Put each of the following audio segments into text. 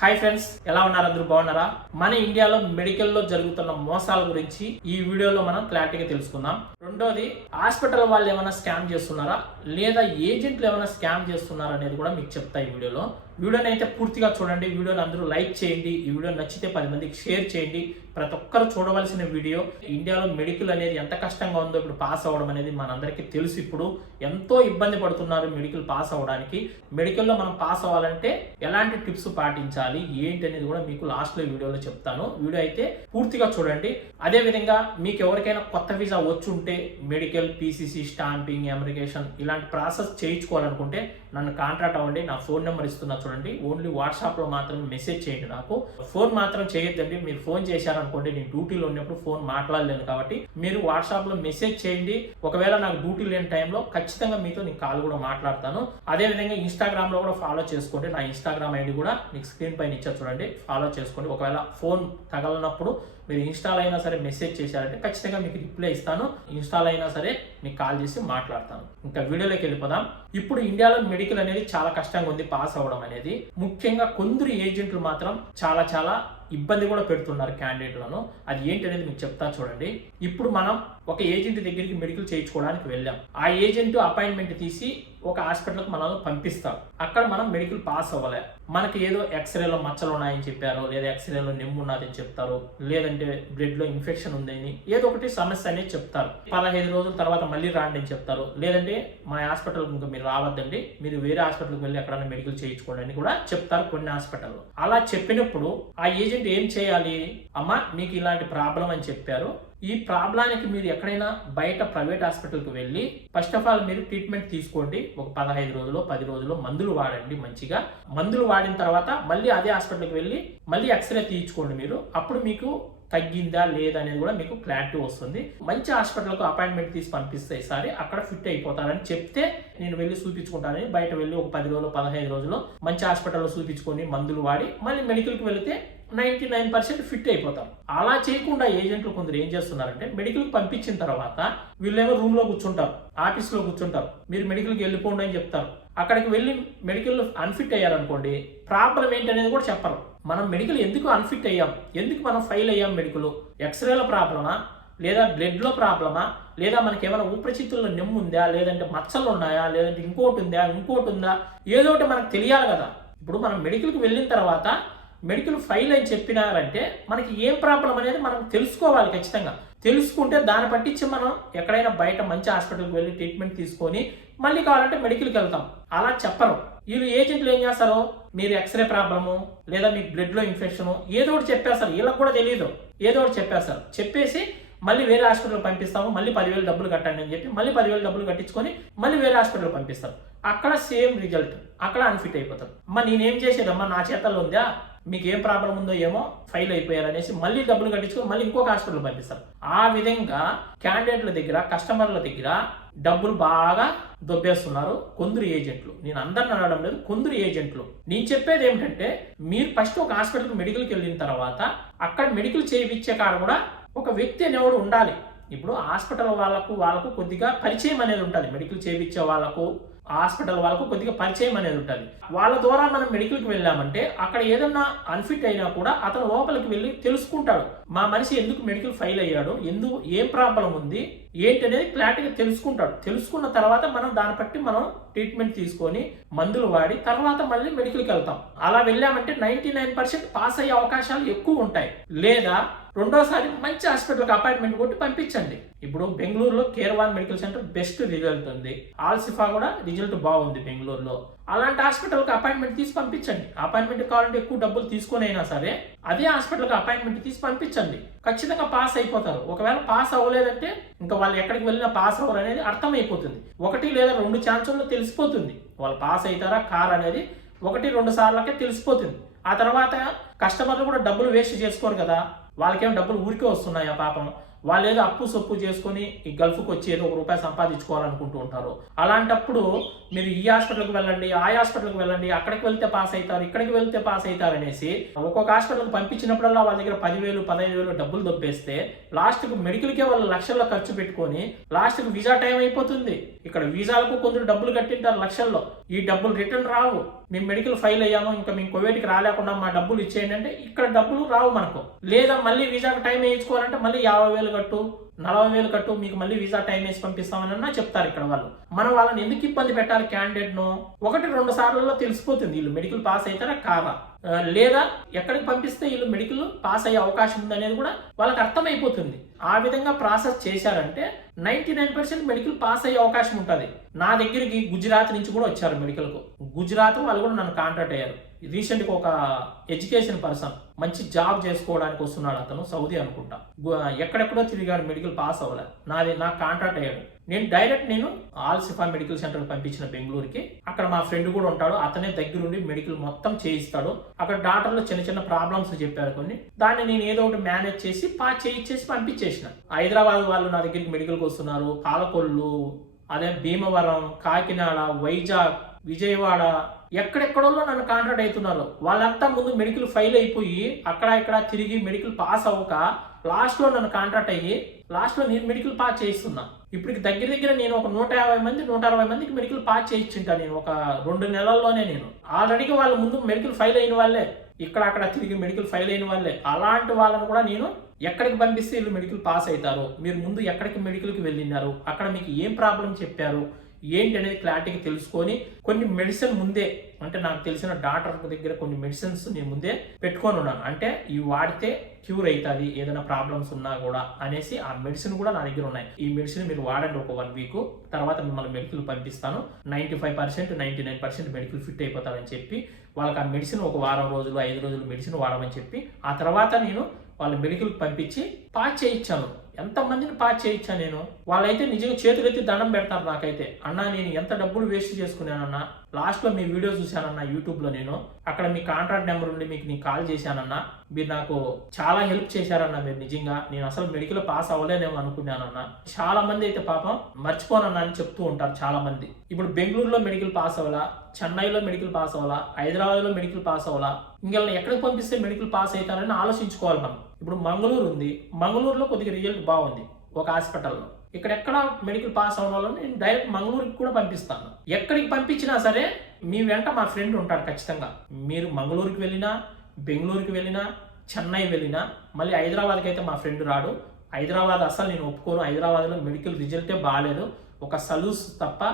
Hi friends, ఎలా ఉన్నారు? అందరూ బాగున్నారా? మన ఇండియాలో మెడికల్లో జరుగుతున్న మోసాల గురించి ఈ వీడియోలో మనం క్లారిటీగా తెలుసుకుందాం. రెండోది, హాస్పిటల్ వాళ్ళు ఏమైనా స్కామ్ చేస్తున్నారా లేదా ఏజెంట్లు ఏమైనా స్కామ్ చేస్తున్నారా అనేది కూడా మీకు చెప్తా ఈ వీడియోలో. వీడియోని అయితే పూర్తిగా చూడండి. వీడియోని అందరూ లైక్ చేయండి. ఈ వీడియో నచ్చితే 10 మందికి షేర్ చేయండి. ప్రతి ఒక్కరు చూడవలసిన వీడియో. ఇండియాలో మెడికల్ అనేది ఎంత కష్టంగా ఉందో ఇప్పుడు పాస్ అవ్వడం అనేది మనందరికీ తెలుసు. ఇప్పుడు ఎంతో ఇబ్బంది పడుతున్నారు మెడికల్ పాస్ అవ్వడానికి. మెడికల్లో మనం పాస్ అవ్వాలంటే ఎలాంటి టిప్స్ పాటించాలి ఏంటి అనేది కూడా మీకు లాస్ట్లో వీడియోలో చెప్తాను. వీడియో అయితే పూర్తిగా చూడండి. అదే విధంగా మీకు ఎవరికైనా కొత్త వీసా వచ్చుంటే మెడికల్, పీసీసీ, స్టాంపింగ్, అమెరికేషన్ ఇలాంటి ప్రాసెస్ చేయించుకోవాలనుకుంటే నన్ను కాంటాక్ట్ అవ్వండి. నా ఫోన్ నెంబర్ ఇస్తున్నా చూడండి. ఓన్లీ వాట్సాప్ లో మాత్రం మెసేజ్ చేయండి. నాకు ఫోన్ మాత్రం చేయొద్దండి. మీరు ఫోన్ చేశారనుకోండి, నేను డ్యూటీలో ఉన్నప్పుడు ఫోన్ మాట్లాడలేను కాబట్టి మీరు వాట్సాప్ లో మెసేజ్ చేయండి. ఒకవేళ నాకు డ్యూటీ లేని టైంలో ఖచ్చితంగా మీతో నేను కాల్ కూడా మాట్లాడతాను. అదే విధంగా ఇన్స్టాగ్రామ్ లో కూడా ఫాలో చేసుకోండి. నా ఇన్స్టాగ్రామ్ ఐడి కూడా మీకు స్క్రీన్ పైన ఇచ్చా చూడండి. ఫాలో చేసుకోండి. ఒకవేళ ఫోన్ తగలనప్పుడు మీరు ఇన్స్టాల్ అయినా సరే మెసేజ్ చేశారంటే ఖచ్చితంగా మీకు రిప్లై ఇస్తాను. ఇన్స్టాల్ అయినా సరే మీకు కాల్ చేసి మాట్లాడతాను. ఇంకా వీడియోలోకి వెళ్ళిపోదాం. ఇప్పుడు ఇండియాలో మెడికల్ అనేది చాలా కష్టంగా ఉంది పాస్ అవ్వడం అనేది. ముఖ్యంగా కొందరు ఏజెంట్లు మాత్రం చాలా ఇబ్బంది కూడా పెడుతున్నారు క్యాండిడేట్లను. అది ఏంటి అనేది మీకు చెప్తా చూడండి. ఇప్పుడు మనం ఒక ఏజెంట్ దగ్గరికి మెడికల్ చేయించుకోవడానికి వెళ్ళాం. ఆ ఏజెంట్ అపాయింట్మెంట్ తీసి ఒక హాస్పిటల్కి మనల్ని పంపిస్తారు. అక్కడ మనం మెడికల్ పాస్ అవ్వలే. మనకి ఏదో ఎక్స్రేలో మచ్చలు ఉన్నాయని చెప్పారు, లేదా ఎక్స్రేలో నెమ్ము ఉన్నదని చెప్తారు, లేదంటే బ్లడ్ లో ఇన్ఫెక్షన్ ఉందని ఏదో ఒకటి సమస్య అనేది చెప్తారు. 15 రోజుల తర్వాత మళ్ళీ రాండి అని చెప్తారు. లేదంటే మా హాస్పిటల్ ఇంకా మీరు రావద్దండి, మీరు వేరే హాస్పిటల్కి వెళ్ళి ఎక్కడైనా మెడికల్ చేయించుకోండి అని కూడా చెప్తారు కొన్ని హాస్పిటల్లో. అలా చెప్పినప్పుడు ఆ ఏజెంట్ ఏం చేయాలి? అమ్మా మీకు ఇలాంటి ప్రాబ్లం అని చెప్పారు, ఈ ప్రాబ్లానికి మీరు ఎక్కడైనా బయట ప్రైవేట్ హాస్పిటల్కి వెళ్ళి ఫస్ట్ ఆఫ్ ఆల్ మీరు ట్రీట్మెంట్ తీసుకోండి. ఒక 15 రోజులు 10 రోజులు మందులు వాడండి. మంచిగా మందులు వాడిన తర్వాత మళ్ళీ అదే హాస్పిటల్కి వెళ్ళి మళ్ళీ ఎక్స్రే తీయించుకోండి. మీరు అప్పుడు మీకు తగ్గిందా లేదా అనేది కూడా మీకు క్లారిటీ వస్తుంది. మంచి హాస్పిటల్కు అపాయింట్మెంట్ తీసి పంపిస్తే ఈసారి అక్కడ ఫిట్ అయిపోతారని చెప్తే నేను వెళ్ళి చూపించుకుంటానని బయట వెళ్ళి ఒక 10 రోజులు 15 రోజులు మంచి హాస్పిటల్లో చూపించుకొని మందులు వాడి మళ్ళీ మెడికల్కి వెళితే 99% ఫిట్ అయిపోతారు. అలా చేయకుండా ఏజెంట్లు కొందరు ఏం చేస్తున్నారంటే మెడికల్కి పంపించిన తర్వాత వీళ్ళేమో రూమ్ లో కూర్చుంటారు, ఆఫీస్ లో కూర్చుంటారు, మీరు మెడికల్కి వెళ్ళిపోండి అని చెప్తారు. అక్కడికి వెళ్ళి మెడికల్ అన్ఫిట్ అయ్యారనుకోండి, ప్రాబ్లం ఏంటి అనేది కూడా చెప్పరు. మనం మెడికల్ ఎందుకు అన్ఫిట్ అయ్యాం, ఎందుకు మనం ఫెయిల్ అయ్యాం, మెడికల్ ఎక్స్రేలో ప్రాబ్లమా, లేదా బ్లడ్ లో ప్రాబ్లమా, లేదా మనకి ఏమైనా ఊపిరితిత్తుల్లో నెమ్ము ఉందా, లేదంటే మచ్చలు ఉన్నాయా, లేదంటే ఇంకోటి ఉందా, ఏదో ఒకటి మనకు తెలియాలి కదా. ఇప్పుడు మనం మెడికల్కి వెళ్ళిన తర్వాత మెడికల్ ఫెయిల్ అని చెప్పినారంటే మనకి ఏం ప్రాబ్లం అనేది మనం తెలుసుకోవాలి. ఖచ్చితంగా తెలుసుకుంటే దాన్ని పట్టించి మనం ఎక్కడైనా బయట మంచి హాస్పిటల్కి వెళ్ళి ట్రీట్మెంట్ తీసుకొని మళ్ళీ కావాలంటే మెడికల్కి వెళ్తాం. అలా చెప్పరు వీళ్ళు. ఏజెంట్లు ఏం చేస్తారు, మీరు ఎక్స్రే ప్రాబ్లము లేదా మీకు బ్లడ్ లో ఇన్ఫెక్షన్ ఏదో ఒకటి చెప్పేస్తారు. వీళ్ళకి కూడా తెలియదు, ఏదో ఒకటి చెప్పేస్తారు. చెప్పేసి మళ్ళీ వేరే హాస్పిటల్ పంపిస్తాము, మళ్ళీ 10,000 డబ్బులు కట్టండి అని చెప్పి మళ్ళీ 10,000 డబ్బులు కట్టించుకొని మళ్ళీ వేరే హాస్పిటల్ పంపిస్తారు. అక్కడ సేమ్ రిజల్ట్, అక్కడ అన్ఫిట్ అయిపోతారు. అమ్మ నేనేం చేసేదమ్మా, నా చేతల్లో ఉందా, మీకు ఏం ప్రాబ్లం ఉందో ఏమో ఫెయిల్ అయిపోయారు అనేసి మళ్ళీ డబ్బులు కట్టించుకొని మళ్ళీ ఇంకొక హాస్పిటల్ పంపిస్తారు. ఆ విధంగా క్యాండిడేట్ల దగ్గర, కస్టమర్ల దగ్గర డబ్బులు బాగా దొబ్బేస్తున్నారు కొందరు ఏజెంట్లు. నేను అందరిని అనడం లేదు, కొందరు ఏజెంట్లు. నేను చెప్పేది ఏమిటంటే మీరు ఫస్ట్ ఒక హాస్పిటల్కి మెడికల్కి వెళ్ళిన తర్వాత అక్కడ మెడికల్ చేయించే కాడ కూడా ఒక వ్యక్తి అనేవాడు ఉండాలి. ఇప్పుడు హాస్పిటల్ వాళ్ళకు కొద్దిగా పరిచయం అనేది ఉంటుంది. మెడికల్ చేయించే వాళ్ళకు హాస్పిటల్ వాళ్ళకు కొద్దిగా పరిచయం అనేది ఉంటుంది. వాళ్ళ ద్వారా మనం మెడికల్కి వెళ్ళామంటే అక్కడ ఏదన్నా అన్ఫిట్ అయినా కూడా అతను లోపలికి వెళ్ళి తెలుసుకుంటాడు. మా మనిషి ఎందుకు మెడికల్ ఫెయిల్ అయ్యాడు, ఎందుకు ఏం ప్రాబ్లం ఉంది ఏంటి అనేది క్లారిటీగా తెలుసుకుంటాడు. తెలుసుకున్న తర్వాత మనం దాన్ని బట్టి మనం ట్రీట్మెంట్ తీసుకొని మందులు వాడి తర్వాత మళ్ళీ మెడికల్కి వెళ్తాం. అలా వెళ్ళామంటే 99% పాస్ అయ్యే అవకాశాలు ఎక్కువ ఉంటాయి. లేదా రెండోసారి మంచి హాస్పిటల్కి అపాయింట్మెంట్ కొట్టి పంపించండి. ఇప్పుడు బెంగళూరులో కేర్వాన్ మెడికల్ సెంటర్ బెస్ట్ రిజల్ట్ ఉంది. ఆల్సిఫా కూడా రిజల్ట్ బాగుంది బెంగళూరులో. అలాంటి హాస్పిటల్కి అపాయింట్మెంట్ తీసి పంపించండి. అపాయింట్మెంట్ కావాలంటే ఎక్కువ డబ్బులు తీసుకొని అయినా సరే అదే హాస్పిటల్కి అపాయింట్మెంట్ తీసి పంపించండి. ఖచ్చితంగా పాస్ అయిపోతారు. ఒకవేళ పాస్ అవ్వలేదంటే ఇంకా వాళ్ళు ఎక్కడికి వెళ్ళినా పాస్ అవ్వరు అనేది అర్థమైపోతుంది. 1 లేదా 2 ఛాన్సుల్లో తెలిసిపోతుంది వాళ్ళు పాస్ అవుతారా కార్ అనేది. 1-2 సార్లకే తెలిసిపోతుంది. ఆ తర్వాత కస్టమర్లు కూడా డబ్బులు వేస్ట్ చేసుకోరు కదా. వాళ్ళకేమో డబ్బులు ఊరికే వస్తున్నాయా పాపం, వాళ్ళు ఏదో అప్పు సొప్పు చేసుకొని ఈ గల్ఫ్కి వచ్చి ఏదో ₹1 సంపాదించుకోవాలనుకుంటూ ఉంటారు. అలాంటప్పుడు మీరు ఈ హాస్పిటల్కి వెళ్ళండి, ఆ హాస్పిటల్కి వెళ్ళండి, అక్కడికి వెళ్తే పాస్ అవుతారు, ఇక్కడికి వెళ్తే పాస్ అవుతారు అనేసి ఒక్కొక్క హాస్పిటల్కి పంపించినప్పుడల్లా వాళ్ళ దగ్గర 10,000 15,000 డబ్బులు దొబ్బేస్తే లాస్ట్కి మెడికల్కే వాళ్ళు లక్షల్లో ఖర్చు పెట్టుకొని లాస్ట్కి వీసా టైం అయిపోతుంది. ఇక్కడ వీసాలకు కొందరు డబ్బులు కట్టింటారు లక్షల్లో, ఈ డబ్బులు రిటర్న్ రావు. మేము మెడికల్ ఫైల్ అయ్యాము, ఇంకా మేము కువైట్కి రాలేకుండా మా డబ్బులు ఇచ్చేయండి అంటే ఇక్కడ డబ్బులు రావు మనకు. లేదా మళ్ళీ వీసాకు టైం వేయించుకోవాలంటే మళ్ళీ 50,000 కట్టు, 40,000 కట్టు, మీకు మళ్ళీ వీసా టైం వేసి పంపిస్తామని చెప్తారు ఇక్కడ వాళ్ళు. మనం వాళ్ళని ఎందుకు ఇబ్బంది పెట్టాలి క్యాండిడేట్ను? 1-2 సార్లలో తెలిసిపోతుంది వీళ్ళు మెడికల్ పాస్ అవుతారా కాదా, లేదా ఎక్కడికి పంపిస్తే వీళ్ళు మెడికల్ పాస్ అయ్యే అవకాశం ఉంది అనేది కూడా వాళ్ళకి అర్థమైపోతుంది. ఆ విధంగా ప్రాసెస్ చేశారంటే 99% మెడికల్ పాస్ అయ్యే అవకాశం ఉంటుంది. నా దగ్గరికి గుజరాత్ నుంచి కూడా వచ్చారు మెడికల్కు. గుజరాత్ వాళ్ళు కూడా నన్ను కాంటాక్ట్ అయ్యారు. రీసెంట్గా ఒక ఎడ్యుకేషన్ పర్సన్ మంచి జాబ్ చేసుకోవడానికి వస్తున్నాడు, అతను సౌదీ అనుకుంటా, ఎక్కడెక్కడో తిరిగాడు, మెడికల్ పాస్ అవ్వలే. నాకు కాంటాక్ట్ అయ్యాడు. నేను ఆల్ సిఫా మెడికల్ సెంటర్ పంపించిన బెంగళూరుకి. అక్కడ మా ఫ్రెండ్ కూడా ఉంటాడు, అతనే దగ్గరుండి మెడికల్ మొత్తం చేయిస్తాడు. అక్కడ డాక్టర్లు చిన్న ప్రాబ్లమ్స్ చెప్పారు కొన్ని, దాన్ని నేను ఏదో ఒకటి మేనేజ్ చేసి పాస్ చేయించేసి పంపించేసిన. హైదరాబాద్ వాళ్ళు నా దగ్గరికి మెడికల్కి వస్తున్నారు, పాలకొల్లు, అదే భీమవరం, కాకినాడ, వైజాగ్, విజయవాడ, ఎక్కడెక్కడో నన్ను కాంటాక్ట్ అవుతున్నారు. వాళ్ళంతా ముందు మెడికల్ ఫైల్ అయిపోయి అక్కడ ఇక్కడ తిరిగి మెడికల్ పాస్ అవ్వక లాస్ట్లో నన్ను కాంటాక్ట్ అయ్యి లాస్ట్లో నేను మెడికల్ పాస్ చేయిస్తున్నా. ఇప్పటికి దగ్గర నేను ఒక 150 మంది 160 మందికి మెడికల్ పాస్ చేయించుంటా నేను ఒక 2 నెలల్లోనే. నేను ఆల్రెడీగా వాళ్ళ ముందు మెడికల్ ఫైల్ అయిన వాళ్ళే, ఇక్కడ అక్కడ తిరిగి మెడికల్ ఫైల్ అయిన వాళ్ళే. అలాంటి వాళ్ళని కూడా నేను ఎక్కడికి పంపిస్తే వీళ్ళు మెడికల్ పాస్ అవుతారు, మీరు ముందు ఎక్కడికి మెడికల్కి వెళ్ళినారు, అక్కడ మీకు ఏం ప్రాబ్లం చెప్పారు ఏంటి అనేది క్లారిటీగా తెలుసుకొని కొన్ని మెడిసిన్ ముందే, అంటే నాకు తెలిసిన డాక్టర్ దగ్గర కొన్ని మెడిసిన్స్ నేను ముందే పెట్టుకొని ఉన్నాను. అంటే ఇవి వాడితే క్యూర్ అవుతుంది ఏదైనా ప్రాబ్లమ్స్ ఉన్నా కూడా అనేసి ఆ మెడిసిన్ కూడా నా దగ్గర ఉన్నాయి. ఈ మెడిసిన్ మీరు వాడండి ఒక 1 వీక్, తర్వాత మిమ్మల్ని మెడికల్ పంపిస్తాను, 95% 99% మెడికల్ ఫిట్ అయిపోతారని చెప్పి వాళ్ళకి ఆ మెడిసిన్ ఒక 1 వారం రోజులు 5 రోజులు మెడిసిన్ వాడమని చెప్పి ఆ తర్వాత నేను వాళ్ళ మెడికల్కి పంపించి పాస్ చేయించాను. ఎంతమందిని పాస్ చేయించాను నేను. వాళ్ళైతే నిజంగా చేతులెత్తి దండం పెడతారు నాకైతే. అన్నా నేను ఎంత డబ్బులు వేస్ట్ చేసుకున్నానన్నా, లాస్ట్లో మీ వీడియో చూశానన్నా యూట్యూబ్లో, నేను అక్కడ మీ కాంటాక్ట్ నెంబర్ ఉండి మీకు నేను కాల్ చేశానన్నా, మీరు నాకు చాలా హెల్ప్ చేశారన్నా. మీరు నిజంగా నేను అసలు మెడికల్ పాస్ అవ్వలేనేమో అనుకున్నానన్నా. చాలా మంది అయితే పాపం మర్చిపోనన్నా అని చెప్తూ ఉంటారు చాలా మంది. ఇప్పుడు బెంగళూరులో మెడికల్ పాస్ అవ్వాలా, చెన్నైలో మెడికల్ పాస్ అవ్వాలా, హైదరాబాద్లో మెడికల్ పాస్ అవ్వాలా, ఇంకా ఎక్కడికి పంపిస్తే మెడికల్ పాస్ అవుతారని ఆలోచించుకోవాలి మనం. ఇప్పుడు మంగళూరు ఉంది, మంగళూరులో కొద్దిగా రిజల్ట్ బాగుంది ఒక హాస్పిటల్లో. ఇక్కడెక్కడ మెడికల్ పాస్ అవ్వడం వల్ల నేను డైరెక్ట్ మంగళూరుకి కూడా పంపిస్తాను. ఎక్కడికి పంపించినా సరే మీ వెంట మా ఫ్రెండ్ ఉంటాడు ఖచ్చితంగా. మీరు మంగళూరుకి వెళ్ళినా, బెంగళూరుకి వెళ్ళినా, చెన్నై వెళ్ళినా, మళ్ళీ హైదరాబాద్కి అయితే మా ఫ్రెండ్ రాడు. హైదరాబాద్ అసలు నేను ఒప్పుకోను. హైదరాబాద్లో మెడికల్ రిజల్టే బాగాలేదు, ఒక సలూస్ తప్ప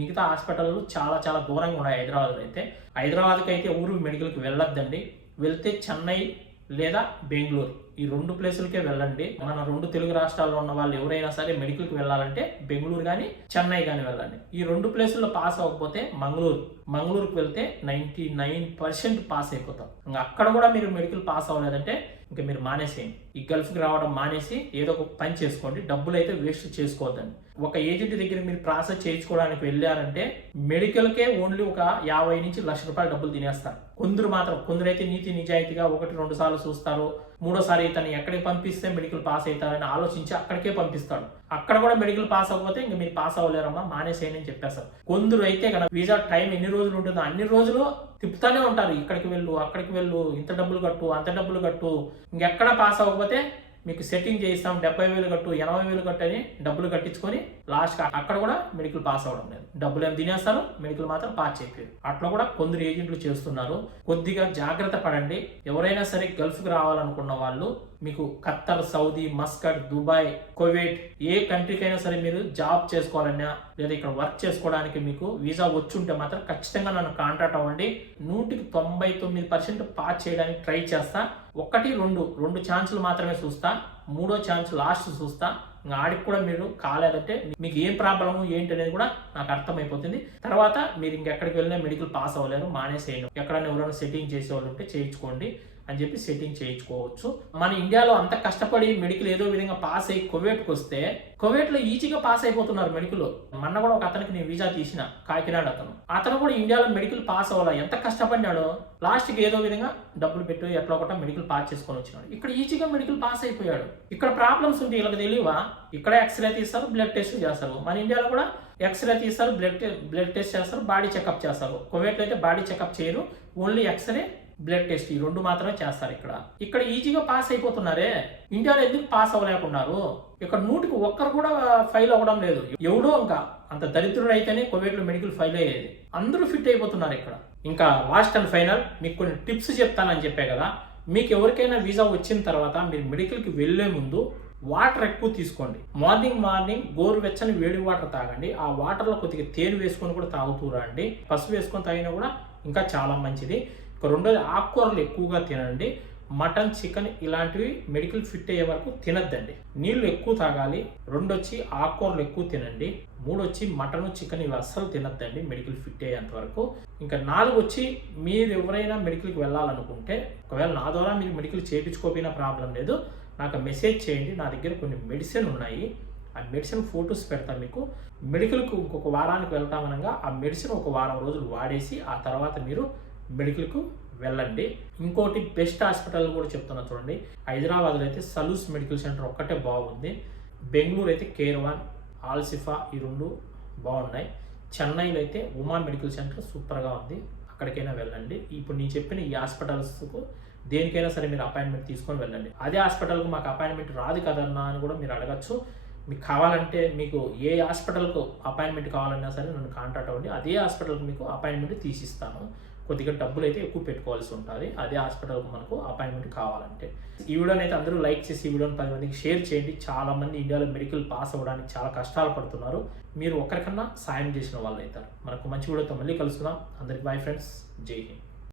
మిగతా హాస్పిటల్ చాలా చాలా దూరంగా ఉన్నాయి హైదరాబాద్లో అయితే. హైదరాబాద్కి అయితే ఊరు మెడికల్కి వెళ్ళొద్దండి. వెళ్తే చెన్నై లేదా బెంగళూరు, ఈ 2 ప్లేసులకే వెళ్ళండి. మన 2 తెలుగు రాష్ట్రాల్లో ఉన్న వాళ్ళు ఎవరైనా సరే మెడికల్కి వెళ్ళాలంటే బెంగళూరు కానీ చెన్నై కానీ వెళ్ళండి. ఈ 2 ప్లేసుల్లో పాస్ అవ్వకపోతే మంగళూరుకి వెళ్తే 99% పాస్ అయిపోతాం. ఇంకా అక్కడ కూడా మీరు మెడికల్ పాస్ అవ్వలేదంటే ఇంకా మీరు మానేసేయండి. ఈ గల్ఫ్కి రావడం మానేసి ఏదో ఒక పని చేసుకోండి. డబ్బులు అయితే వేస్ట్ చేసుకోవద్దండి. ఒక ఏజెంట్ దగ్గర మీరు ప్రాసెస్ చేయించుకోవడానికి వెళ్ళారంటే మెడికల్కే ఓన్లీ ఒక 50 నుంచి ₹1,00,000 డబ్బులు తినేస్తారు. కొందరైతే నీతి నిజాయితీగా 1-2 సార్లు చూస్తారు, 3వ సారి ఇతను ఎక్కడికి పంపిస్తే మెడికల్ పాస్ అవుతారని ఆలోచించి అక్కడికే పంపిస్తాడు. అక్కడ కూడా మెడికల్ పాస్ అవ్వకపోతే ఇంకా మీరు పాస్ అవ్వలేరమ్మా, మానేసేయని అని చెప్పేస్తారు. కొందరు అయితే కనుక వీసా టైం ఎన్ని రోజులు ఉంటుందో అన్ని రోజులు తిప్పుతానే ఉంటారు. ఇక్కడికి వెళ్ళు, అక్కడికి వెళ్ళు, ఇంత డబ్బులు కట్టు, అంత డబ్బులు కట్టు, ఇంకెక్కడ పాస్ అవ్వకపోతే మీకు సెట్టింగ్ చేయిస్తాం, 70,000 కట్టు, 80,000 కట్టు అని డబ్బులు కట్టించుకొని లాస్ట్ అక్కడ కూడా మెడికల్ పాస్ అవ్వడం లేదు. డబ్బులు ఏం తినేస్తారు, మెడికల్ మాత్రం పాస్ చేయలేదు. అట్లా కూడా కొందరు ఏజెంట్లు చేస్తున్నారు. కొద్దిగా జాగ్రత్త పడండి. ఎవరైనా సరే గల్ఫ్కి రావాలనుకున్న వాళ్ళు మీకు Qatar, Saudi, Muscat, Dubai, Kuwait ఏ కంట్రీకైనా సరే మీరు జాబ్ చేసుకోవాలన్నా లేదా ఇక్కడ వర్క్ చేసుకోవడానికి మీకు వీసా వచ్చుంటే మాత్రం ఖచ్చితంగా నన్ను కాంటాక్ట్ అవ్వండి. 199% పాస్ చేయడానికి ట్రై చేస్తా. 1-2 ఛాన్సులు మాత్రమే చూస్తా, 3వ ఛాన్స్ లాస్ట్ చూస్తా. ఆడికి కూడా మీరు కాలేదంటే మీకు ఏం ప్రాబ్లము ఏంటి అనేది కూడా నాకు అర్థమైపోతుంది. తర్వాత మీరు ఇంకెక్కడికి వెళ్ళినా మెడికల్ పాస్ అవ్వలేరు, మానేసేయండి. ఎక్కడైనా ఎవరైనా సెట్టింగ్ చేసేవాళ్ళు ఉంటే చేయించుకోండి అని చెప్పి సెట్టింగ్ చేయించుకోవచ్చు. మన ఇండియాలో అంత కష్టపడి మెడికల్ ఏదో విధంగా పాస్ అయ్యి కువైట్కి వస్తే కువైట్లో ఈజీగా పాస్ అయిపోతున్నారు మెడికల్. మొన్న కూడా ఒక అతనికి నేను వీసా తీసిన, కాకినాడ అతను కూడా ఇండియాలో మెడికల్ పాస్ అవ్వాలి. ఎంత కష్టపడినాడో లాస్ట్కి ఏదో విధంగా డబ్బులు పెట్టి ఎట్లా ఒకటా మెడికల్ పాస్ చేసుకొని వచ్చినాడు. ఇక్కడ ఈజీగా మెడికల్ పాస్ అయిపోయాడు. ఇక్కడ ప్రాబ్లమ్స్ ఉంటే వీళ్ళకి తెలియవా? ఇక్కడ ఎక్స్రే తీస్తారు, బ్లడ్ టెస్ట్ చేస్తారు. మన ఇండియాలో కూడా ఎక్స్రే తీస్తారు, బ్లడ్ టెస్ట్ చేస్తారు, బాడీ చెకప్ చేస్తారు. కువైట్లో అయితే బాడీ చెకప్ చేయరు, ఓన్లీ ఎక్స్రే, బ్లడ్ టెస్ట్, ఈ 2 మాత్రమే చేస్తారు. ఇక్కడ ఈజీగా పాస్ అయిపోతున్నారే. ఇండియాలో ఎందుకు పాస్ అవ్వలేకున్నారు? ఇక్కడ 100కి 1 కూడా ఫైల్ అవ్వడం లేదు. ఎవడో ఇంకా అంత దరిద్రుడు అయితేనే కువైట్లో మెడికల్ ఫైల్ అయ్యేది. అందరూ ఫిట్ అయిపోతున్నారు ఇక్కడ. ఇంకా లాస్ట్ అండ్ ఫైనల్ మీకు కొన్ని టిప్స్ చెప్తానని చెప్పే కదా. మీకు ఎవరికైనా వీసా వచ్చిన తర్వాత మీరు మెడికల్కి వెళ్ళే ముందు వాటర్ ఎక్కువ తీసుకోండి. మార్నింగ్ గోరువెచ్చని వేడి వాటర్ తాగండి. ఆ వాటర్లో కొద్దిగా తేనె వేసుకొని కూడా తాగుతూ రండి. పసుపు వేసుకొని తాగినా కూడా ఇంకా చాలా మంచిది. ఇక రెండోది ఆకుకూరలు ఎక్కువగా తినండి. మటన్, చికెన్ ఇలాంటివి మెడికల్ ఫిట్ అయ్యే వరకు తినద్దండి. నీళ్లు ఎక్కువ తాగాలి. రెండొచ్చి ఆకుకూరలు ఎక్కువ తినండి. మూడొచ్చి మటన్, చికెన్ ఇవి అస్సలు తినద్దండి మెడికల్ ఫిట్ అయ్యేంత వరకు. ఇంకా 4 వచ్చి మీరు ఎవరైనా మెడికల్కి వెళ్ళాలనుకుంటే, ఒకవేళ నా ద్వారా మీరు మెడికల్ చేయించుకోకపోయినా ప్రాబ్లం లేదు, నాకు మెసేజ్ చేయండి. నా దగ్గర కొన్ని మెడిసిన్ ఉన్నాయి. ఆ మెడిసిన్ ఫొటోస్ పెడతాను మీకు. మెడికల్కు ఇంకొక వారానికి వెళ్తామనగా ఆ మెడిసిన్ ఒక వారం రోజులు వాడేసి ఆ తర్వాత మీరు మెడికల్కు వెళ్ళండి. ఇంకోటి బెస్ట్ హాస్పిటల్ కూడా చెప్తున్నా చూడండి. హైదరాబాద్లో అయితే సలూస్ మెడికల్ సెంటర్ ఒక్కటే బాగుంది. బెంగళూరు అయితే కేర్1, ఆల్సిఫా ఈ 2 బాగున్నాయి. చెన్నైలో అయితే ఉమా మెడికల్ సెంటర్ సూపర్గా ఉంది. అక్కడికైనా వెళ్ళండి. ఇప్పుడు నేను చెప్పిన ఈ హాస్పిటల్స్కు దేనికైనా సరే మీరు అపాయింట్మెంట్ తీసుకొని వెళ్ళండి. అదే హాస్పిటల్కు మాకు అపాయింట్మెంట్ రాదు కదన్నా అని కూడా మీరు అడగచ్చు. మీకు కావాలంటే మీకు ఏ హాస్పిటల్కు అపాయింట్మెంట్ కావాలన్నా సరే నన్ను కాంటాక్ట్ అవ్వండి. అదే హాస్పిటల్కి మీకు అపాయింట్మెంట్ తీసిస్తాను. కొద్దిగా డబ్బులు అయితే ఎక్కువ పెట్టుకోవాల్సి ఉంటుంది అదే హాస్పిటల్కి మనకు అపాయింట్మెంట్ కావాలంటే. ఈ వీడియోని అయితే అందరూ లైక్ చేసి ఈ వీడియోని 10 మందికి షేర్ చేయండి. చాలా మంది ఇండియాలో మెడికల్ పాస్ అవ్వడానికి చాలా కష్టాలు పడుతున్నారు. మీరు ఒక్కరికన్నా సాయం చేసిన వాళ్ళు అవుతారు. మనకు మంచి వీడియోతో మళ్ళీ కలుసుకుందాం. అందరికి బై ఫ్రెండ్స్. జై హింద్.